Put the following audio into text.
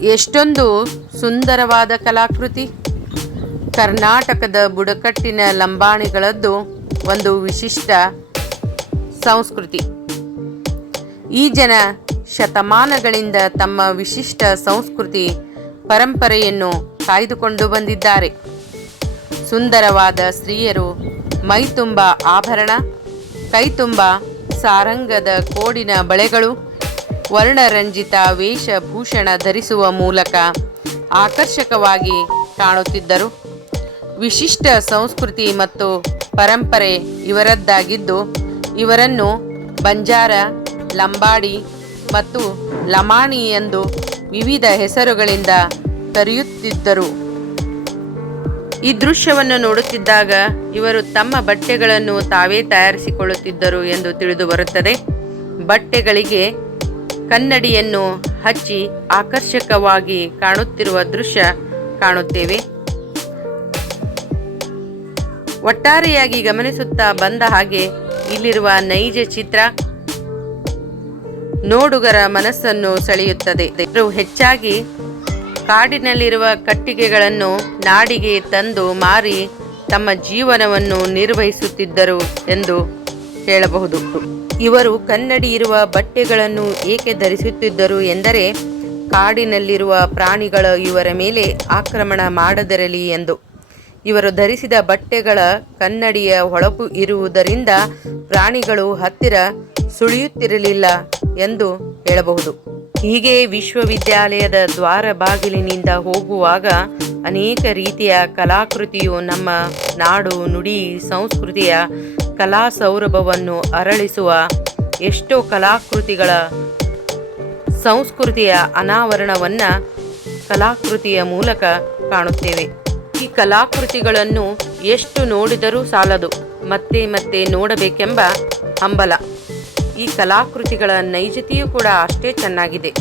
ಎಷ್ಟೊಂದು ಸುಂದರವಾದ ಕಲಾಕೃತಿ. ಕರ್ನಾಟಕದ ಬುಡಕಟ್ಟಿನ ಲಂಬಾಣಿಗಳದ್ದು ಒಂದು ವಿಶಿಷ್ಟ ಸಂಸ್ಕೃತಿ. ಈ ಜನ ಶತಮಾನಗಳಿಂದ ತಮ್ಮ ವಿಶಿಷ್ಟ ಸಂಸ್ಕೃತಿ ಪರಂಪರೆಯನ್ನು ಕಾಯ್ದುಕೊಂಡು ಬಂದಿದ್ದಾರೆ. ಸುಂದರವಾದ ಸ್ತ್ರೀಯರು ಮೈತುಂಬ ಆಭರಣ, ಕೈತುಂಬ ಸಾರಂಗದ ಕೋಡಿನ ಬಳೆಗಳು, ವರ್ಣರಂಜಿತ ವೇಷಭೂಷಣ ಧರಿಸುವ ಮೂಲಕ ಆಕರ್ಷಕವಾಗಿ ಕಾಣುತ್ತಿದ್ದರು. ವಿಶಿಷ್ಟ ಸಂಸ್ಕೃತಿ ಮತ್ತು ಪರಂಪರೆ ಇವರದ್ದಾಗಿದ್ದು, ಇವರನ್ನು ಬಂಜಾರ, ಲಂಬಾಡಿ ಮತ್ತು ಲಮಾಣಿ ಎಂದು ವಿವಿಧ ಹೆಸರುಗಳಿಂದ ಕರೆಯುತ್ತಿದ್ದರು. ಈ ದೃಶ್ಯವನ್ನು ನೋಡುತ್ತಿದ್ದಾಗ ಇವರು ತಮ್ಮ ಬಟ್ಟೆಗಳನ್ನು ತಾವೇ ತಯಾರಿಸಿಕೊಳ್ಳುತ್ತಿದ್ದರು ಎಂದು ತಿಳಿದು ಬರುತ್ತದೆ. ಬಟ್ಟೆಗಳಿಗೆ ಕನ್ನಡಿಯನ್ನು ಹಚ್ಚಿ ಆಕರ್ಷಕವಾಗಿ ಕಾಣುತ್ತಿರುವ ದೃಶ್ಯ ಕಾಣುತ್ತೇವೆ. ಒಟ್ಟಾರೆಯಾಗಿ ಗಮನಿಸುತ್ತಾ ಬಂದ ಹಾಗೆ ಇಲ್ಲಿರುವ ನೈಜ ಚಿತ್ರ ನೋಡುಗರ ಮನಸ್ಸನ್ನು ಸೆಳೆಯುತ್ತದೆ. ಹೆಚ್ಚಾಗಿ ಕಾಡಿನಲ್ಲಿರುವ ಕಟ್ಟಿಗೆಗಳನ್ನು ನಾಡಿಗೆ ತಂದು ಮಾರಿ ತಮ್ಮ ಜೀವನವನ್ನು ನಿರ್ವಹಿಸುತ್ತಿದ್ದರು ಎಂದು ಹೇಳಬಹುದು. ಇವರು ಕನ್ನಡಿ ಇರುವ ಬಟ್ಟೆಗಳನ್ನು ಏಕೆ ಧರಿಸುತ್ತಿದ್ದರು ಎಂದರೆ, ಕಾಡಿನಲ್ಲಿರುವ ಪ್ರಾಣಿಗಳು ಇವರ ಮೇಲೆ ಆಕ್ರಮಣ ಮಾಡದಿರಲಿ ಎಂದು. ಇವರು ಧರಿಸಿದ ಬಟ್ಟೆಗಳ ಕನ್ನಡಿಯ ಹೊಳಪು ಇರುವುದರಿಂದ ಪ್ರಾಣಿಗಳು ಹತ್ತಿರ ಸುಳಿಯುತ್ತಿರಲಿಲ್ಲ ಎಂದು ಹೇಳಬಹುದು. ಹೀಗೆ ವಿಶ್ವವಿದ್ಯಾಲಯದ ದ್ವಾರ ಬಾಗಿಲಿನಿಂದ ಹೋಗುವಾಗ ಅನೇಕ ರೀತಿಯ ಕಲಾಕೃತಿಯು ನಮ್ಮ ನಾಡು ನುಡಿ ಸಂಸ್ಕೃತಿಯ ಕಲಾ ಸೌರಭವನ್ನು ಅರಳಿಸುವ ಎಷ್ಟೋ ಕಲಾಕೃತಿಗಳ ಸಂಸ್ಕೃತಿಯ ಅನಾವರಣವನ್ನು ಕಲಾಕೃತಿಯ ಮೂಲಕ ಕಾಣುತ್ತೇವೆ. ಈ ಕಲಾಕೃತಿಗಳನ್ನು ಎಷ್ಟು ನೋಡಿದರೂ ಸಾಲದು, ಮತ್ತೆ ಮತ್ತೆ ನೋಡಬೇಕೆಂಬ ಹಂಬಲ. ಈ ಕಲಾಕೃತಿಗಳ ನೈಜತೆಯೂ ಕೂಡ ಅಷ್ಟೇ ಚೆನ್ನಾಗಿದೆ.